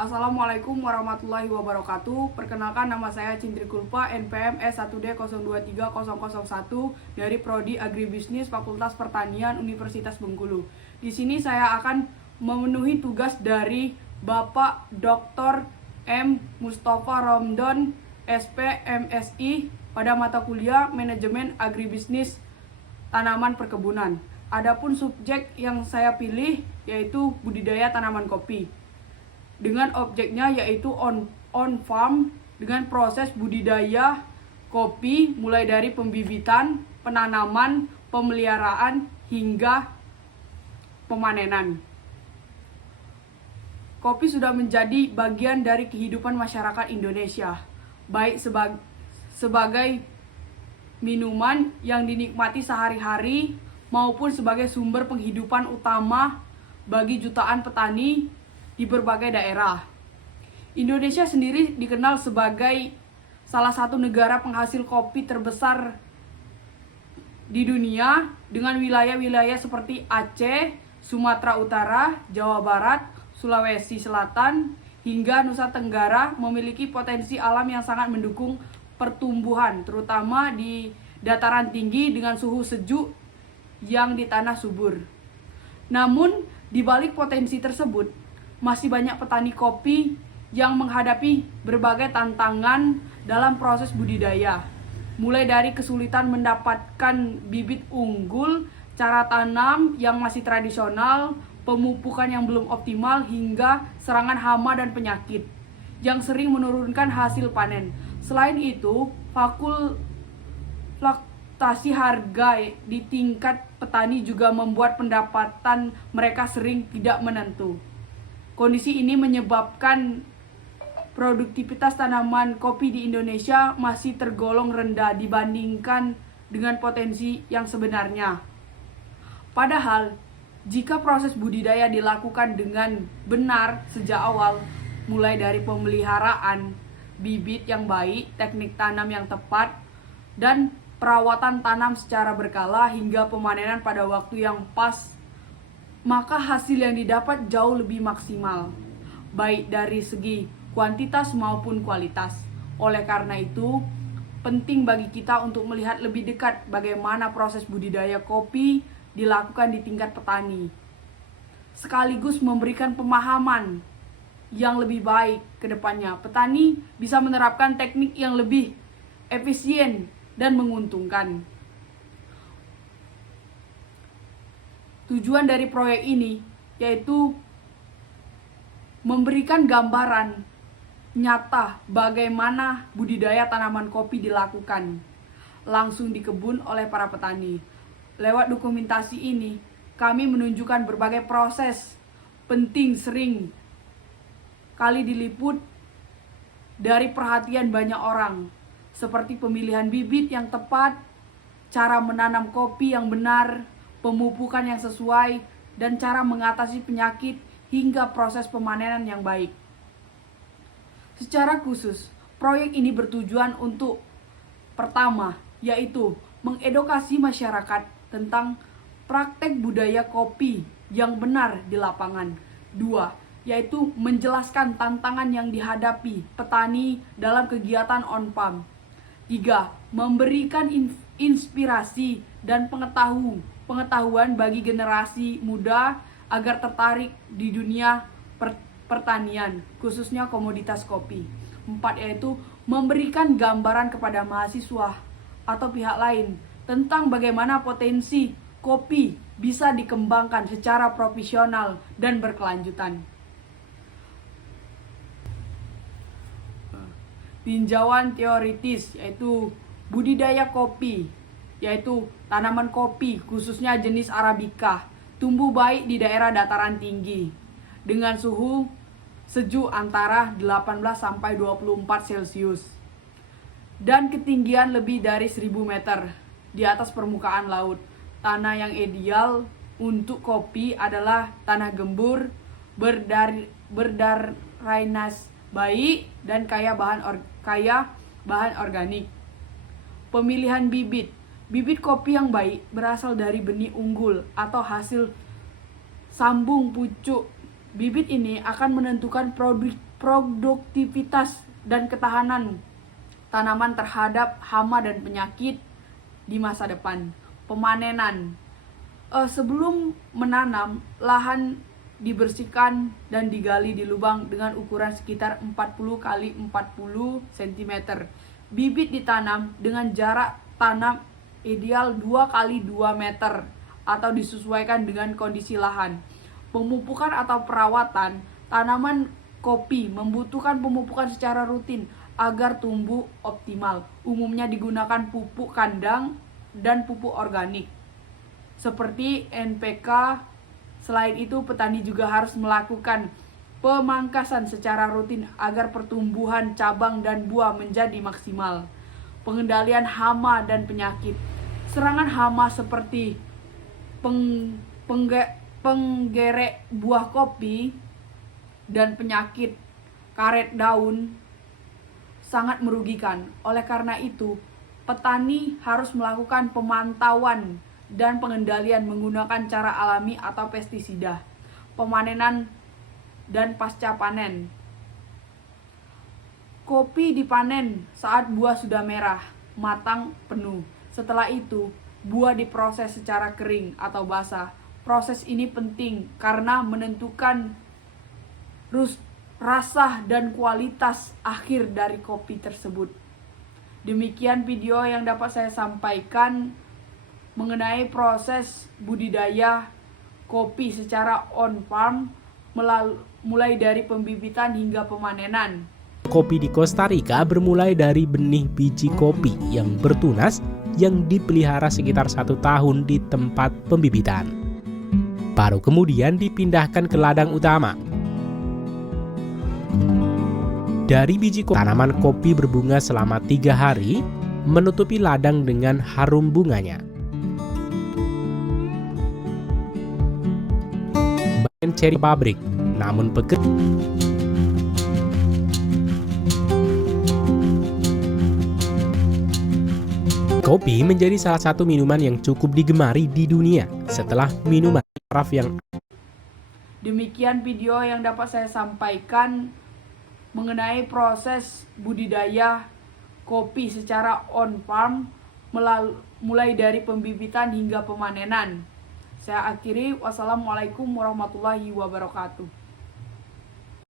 Assalamualaikum warahmatullahi wabarakatuh. Perkenalkan, nama saya Cindri Kulpa, NPM S1D023001 dari Prodi Agribisnis Fakultas Pertanian Universitas Bengkulu. Di sini saya akan memenuhi tugas dari Bapak Dr. M. Mustafa Romdon, SP MSI pada mata kuliah Manajemen Agribisnis Tanaman Perkebunan. Adapun subjek yang saya pilih yaitu budidaya tanaman kopi, dengan objeknya yaitu on farm, dengan proses budidaya kopi mulai dari pembibitan, penanaman, pemeliharaan hingga pemanenan. Kopi sudah menjadi bagian dari kehidupan masyarakat Indonesia, baik sebagai minuman yang dinikmati sehari-hari maupun sebagai sumber penghidupan utama bagi jutaan petani di berbagai daerah. Indonesia sendiri dikenal sebagai salah satu negara penghasil kopi terbesar di dunia, dengan wilayah-wilayah seperti Aceh, Sumatera Utara, Jawa Barat, Sulawesi Selatan, hingga Nusa Tenggara memiliki potensi alam yang sangat mendukung pertumbuhan, terutama di dataran tinggi dengan suhu sejuk yang di tanah subur. Namun, di balik potensi tersebut, masih banyak petani kopi yang menghadapi berbagai tantangan dalam proses budidaya, mulai dari kesulitan mendapatkan bibit unggul, cara tanam yang masih tradisional, pemupukan yang belum optimal, hingga serangan hama dan penyakit yang sering menurunkan hasil panen. Selain itu, fluktuasi harga di tingkat petani juga membuat pendapatan mereka sering tidak menentu. Kondisi ini menyebabkan produktivitas tanaman kopi di Indonesia masih tergolong rendah dibandingkan dengan potensi yang sebenarnya. Padahal, jika proses budidaya dilakukan dengan benar sejak awal, mulai dari pemeliharaan bibit yang baik, teknik tanam yang tepat, dan perawatan tanam secara berkala hingga pemanenan pada waktu yang pas, maka hasil yang didapat jauh lebih maksimal, baik dari segi kuantitas maupun kualitas. Oleh karena itu, penting bagi kita untuk melihat lebih dekat bagaimana proses budidaya kopi dilakukan di tingkat petani, sekaligus memberikan pemahaman yang lebih baik ke depannya. Petani bisa menerapkan teknik yang lebih efisien dan menguntungkan. Tujuan dari proyek ini yaitu memberikan gambaran nyata bagaimana budidaya tanaman kopi dilakukan langsung di kebun oleh para petani. Lewat dokumentasi ini, kami menunjukkan berbagai proses penting sering kali diliput dari perhatian banyak orang, seperti pemilihan bibit yang tepat, cara menanam kopi yang benar, pemupukan yang sesuai, dan cara mengatasi penyakit hingga proses pemanenan yang baik. Secara khusus, proyek ini bertujuan untuk pertama, yaitu mengedukasi masyarakat tentang praktek budaya kopi yang benar di lapangan. Dua, yaitu menjelaskan tantangan yang dihadapi petani dalam kegiatan on farm. Tiga, memberikan inspirasi dan pengetahuan bagi generasi muda agar tertarik di dunia pertanian, khususnya komoditas kopi. 4, yaitu memberikan gambaran kepada mahasiswa atau pihak lain tentang bagaimana potensi kopi bisa dikembangkan secara profesional dan berkelanjutan. Tinjauan teoritis yaitu budidaya kopi, yaitu tanaman kopi khususnya jenis Arabica tumbuh baik di daerah dataran tinggi dengan suhu sejuk antara 18 sampai 24 Celcius dan ketinggian lebih dari 1000 meter di atas permukaan laut. Tanah yang ideal untuk kopi adalah tanah gembur, berdrainase baik, dan kaya bahan organik. Pemilihan bibit kopi yang baik berasal dari benih unggul atau hasil sambung pucuk. Bibit ini akan menentukan produktivitas dan ketahanan tanaman terhadap hama dan penyakit di masa depan. Pemanenan. Sebelum menanam, lahan dibersihkan dan digali di lubang dengan ukuran sekitar 40 x 40 cm. Bibit ditanam dengan jarak tanam ideal 2 x 2 meter atau disesuaikan dengan kondisi lahan. Pemupukan atau perawatan. Tanaman kopi membutuhkan pemupukan secara rutin agar tumbuh optimal. Umumnya digunakan pupuk kandang dan pupuk organik seperti NPK. Selain itu, petani juga harus melakukan pemangkasan secara rutin agar pertumbuhan cabang dan buah menjadi maksimal. Pengendalian hama dan penyakit. Serangan hama seperti penggerek buah kopi dan penyakit karet daun sangat merugikan. Oleh karena itu, petani harus melakukan pemantauan dan pengendalian menggunakan cara alami atau pestisida. Pemanenan dan pasca panen. Kopi dipanen saat buah sudah merah, matang, penuh. Setelah itu, buah diproses secara kering atau basah. Proses ini penting karena menentukan rasa dan kualitas akhir dari kopi tersebut. Demikian video yang dapat saya sampaikan mengenai proses budidaya kopi secara on-farm mulai dari pembibitan hingga pemanenan. Kopi di Costa Rica bermulai dari benih biji kopi yang bertunas yang dipelihara sekitar 1 tahun di tempat pembibitan. Baru kemudian dipindahkan ke ladang utama. Dari biji kopi, tanaman kopi berbunga selama 3 hari, menutupi ladang dengan harum bunganya. Bagian ceri pabrik, namun pekerja kopi menjadi salah satu minuman yang cukup digemari di dunia setelah minuman saraf yang. Demikian video yang dapat saya sampaikan mengenai proses budidaya kopi secara on-farm mulai dari pembibitan hingga pemanenan. Saya akhiri, wassalamualaikum warahmatullahi wabarakatuh.